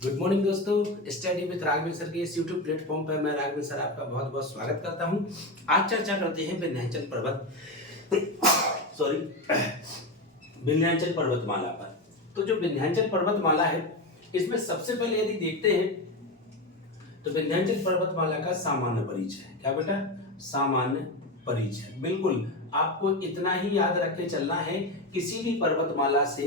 Good morning दोस्तों, study with Raghavendra sir के इस यूट्यूब प्लेटफॉर्म पर मैं राघवेंद्र सर आपका बहुत बहुत स्वागत करता हूं। आज चर्चा करते हैं विंध्याचल पर्वत सॉरी विंध्याचल पर्वतमाला पर। तो जो विंध्याचल पर्वतमाला है, इसमें सबसे पहले यदि देखते हैं तो विंध्याचल पर्वतमाला का सामान्य परिचय है। क्या बेटा? सामान्य परिचय। बिल्कुल आपको इतना ही याद रख के चलना है। किसी भी पर्वतमाला से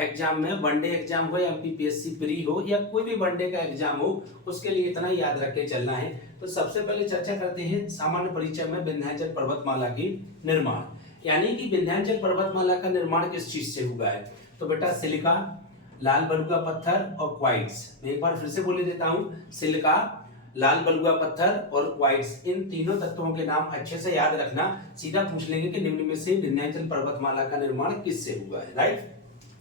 एग्जाम में, वनडे एग्जाम हो या एमपीपीएससी प्री हो या कोई भी वनडे का एग्जाम हो, उसके लिए इतना ही याद रख के चलना है। तो सबसे पहले चर्चा करते हैं सामान्य परिचय में विंध्याचल पर्वतमाला की निर्माण, यानी कि विंध्याचल पर्वतमाला का निर्माण किस चीज से हुआ है। तो बेटा सिलिका, लाल बलुआ पत्थर और क्वार्ट्ज। मैं एक बार फिर से बोले देता हूं, सिलिका, लाल बलुआ पत्थर और क्वार्ट्ज, इन तीनों तत्वों के नाम अच्छे से याद रखना। सीधा पूछ लेंगे कि निम्न में से विंध्याचल पर्वतमाला का निर्माण किससे हुआ है, राइट।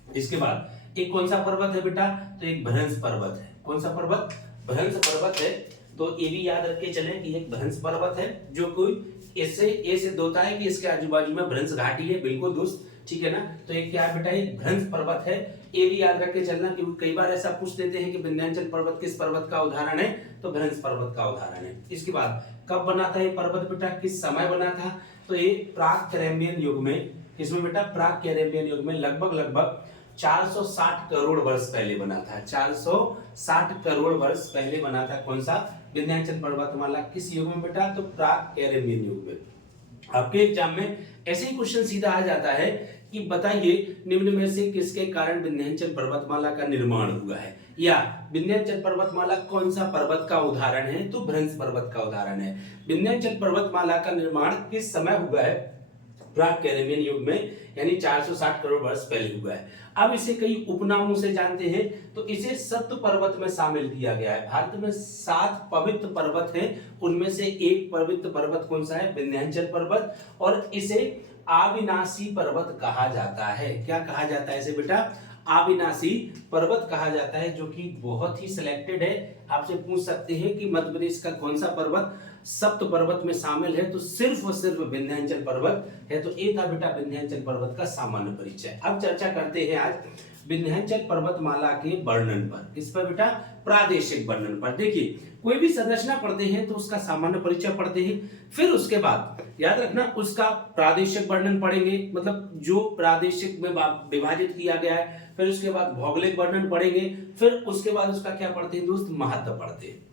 इसके बाद एक कौन सा पर्वत है बेटा? तो एक भ्रंश पर्वत है। कौन सा पर्वत? भ्रंश पर्वत है। तो ये भी याद रख के चलें कि एक भ्रंश पर्वत है, जो कोई इससे ए सिद्ध होता है कि इसके आजू बाजू में भ्रंश घाटी है। बिल्कुल दोस्त, ठीक है ना। तो एक क्या है बेटा? एक भ्रंश पर्वत है। ये भी याद रख के चलना, क्योंकि कई बार ऐसा पूछ देते हैं कि विंध्याचल पर्वत किस पर्वत का उदाहरण है, तो भ्रंश पर्वत का उदाहरण है। इसके बाद कब बना था ये पर्वत बेटा? किस समय बना था? तो ये प्राक कैरेबियन युग में। इसमें बेटा प्राक कैरेबियन युग में लगभग 460 करोड़ वर्ष पहले बना था। 460 करोड़ वर्ष पहले बना था। कौन सा? विंध्याचल पर्वतमाला। किस युग में बेटा? तो प्राक कैरेबियन युग में। आपके एग्जाम में ऐसे ही क्वेश्चन सीधा आ जाता है कि बताइए निम्न में से किसके कारण विंध्याचल पर्वतमाला का निर्माण हुआ है, या विंध्याचल पर्वतमाला कौन सा पर्वत का उदाहरण है? तो भ्रंश पर्वत का उदाहरण है। विंध्याचल पर्वतमाला का निर्माण किस समय हुआ है? प्राक कैरेबियन युग में, यानी 460 करोड़ वर्ष पहले हुआ है। अब इसे कई उपनामों से जानते हैं। तो इसे सप्त पर्वत में शामिल किया गया है। भारत में 7 पवित्र पर्वत हैं, उनमें से एक पवित्र पर्वत कौन सा है? विंध्याचल पर्वत। और इसे अविनाशी पर्वत कहा जाता है। क्या कहा जाता है इसे बेटा? अविनाशी पर्वत कहा जाता है, जो कि बहुत ही सिलेक्टेड है। आपसे पूछ सकते हैं कि मध्य प्रदेश का कौन सा पर्वत सप्त पर्वत में शामिल है, तो सिर्फ और सिर्फ विंध्याचल पर्वत है। तो ये था बेटा विंध्याचल पर्वत का सामान्य परिचय। अब चर्चा करते हैं आज विंध्याचल पर्वतमाला के वर्णन पर। किस पर बेटा? प्रादेशिक वर्णन पर। देखिए, कोई भी संरचना पढ़ते हैं तो उसका सामान्य परिचय पढ़ते हैं, फिर उसके बाद याद रखना उसका प्रादेशिक वर्णन पढ़ेंगे, मतलब जो प्रादेशिक में विभाजित किया गया है। फिर उसके बाद भौगोलिक वर्णन पढ़ेंगे, फिर उसके बाद उसका क्या पढ़ते हैं दोस्त? महत्व पढ़ते हैं।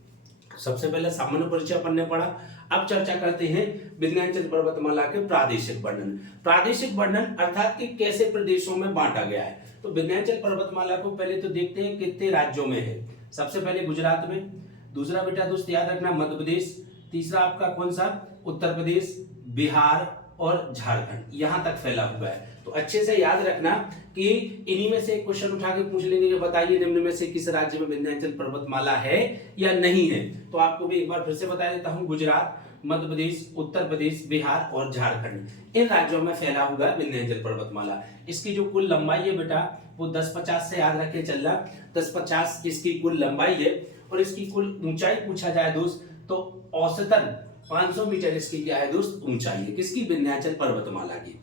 सबसे पहले सामान्य परिचय पढ़ने पड़ा। अब चर्चा करते हैं विंध्याचल पर्वतमाला के प्रादेशिक वर्णन। प्रादेशिक वर्णन अर्थात कि कैसे प्रदेशों में बांटा गया है। तो विंध्याचल पर्वतमाला को पहले तो देखते हैं कितने राज्यों में है। सबसे पहले गुजरात में, दूसरा बेटा दोस्त याद रखना मध्य प्रदेश, तीसरा आपका कौन सा? उत्तर प्रदेश, बिहार और झारखंड, यहां तक फैला हुआ है। तो अच्छे से याद रखना कि इन्हीं में से क्वेश्चन उठा के पूछ लेंगे कि बताइए निम्न में से किस राज्य में विंध्याचल पर्वतमाला है या नहीं है। तो आपको भी एक बार फिर से बता देता हूं, गुजरात, मध्य प्रदेश, उत्तर प्रदेश, बिहार और झारखंड, इन राज्यों में फैला हुआ है विंध्याचल पर्वतमाला। इसकी जो कुल लंबाई है बेटा, वो 1050 से याद रखे चलना। 1050 इसकी कुल लंबाई है। और इसकी कुल ऊंचाई पूछा जाए दोस्त, तो औसतन 500 मीटर इसकी क्या है दोस्त? ऊंचाई है। किसकी? विंध्याचल पर्वतमाला की,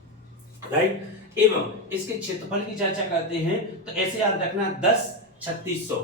राइट। एवं इसके क्षेत्रफल की चर्चा करते हैं तो ऐसे याद रखना 10,3600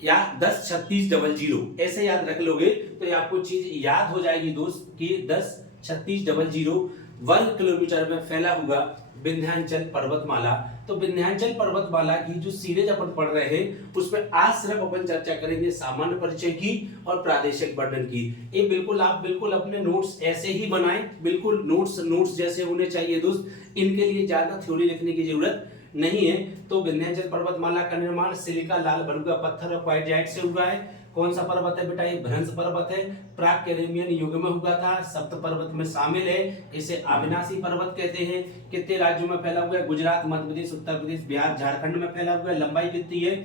या 10,3600 ऐसे याद रख लोगे तो ये आपको चीज याद हो जाएगी दोस्त कि 10,3600 वर्ग किलोमीटर में फैला हुआ विंध्याचल पर्वतमाला। तो विंध्याचल पर्वतमाला की जो सीरीज अपन पढ़ रहे हैं, उसमें आज सिर्फ अपन चर्चा करेंगे सामान्य परिचय की और प्रादेशिक वर्णन की। ये बिल्कुल आप बिल्कुल अपने नोट्स ऐसे ही बनाएं, बिल्कुल नोट्स जैसे होने चाहिए दोस्त। इनके लिए ज्यादा थ्योरी लिखने की जरूरत नहीं है। तो विंध्याचल पर्वतमाला का निर्माण सिलिका, लाल बलुआ पत्थर और क्वार्ट्ज से हुआ है। कौन सा पर्वत है बेटा? ये भ्रंश पर्वत है। प्राक कैरेबियन युग में हुआ था, सप्त पर्वत में शामिल है। इसे अविनाशी पर्वत कहते हैं। कितने राज्यों में फैला हुआ है? गुजरात, मध्य प्रदेश, उत्तर प्रदेश, बिहार, झारखंड में फैला हुआ है। लंबाई कितनी है?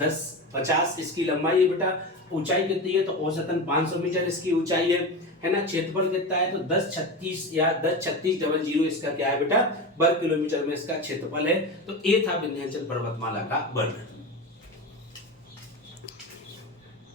1050 इसकी लंबाई है बेटा। ऊंचाई कितनी है? तो औसतन 500 मीटर इसकी ऊंचाई है ना। क्षेत्रफल कितना है? तो 1036 या 10,3600 इसका क्या है बेटा? वर्ग किलोमीटर में इसका क्षेत्रफल है। तो ये था विंध्याचल पर्वतमाला का वर्णन।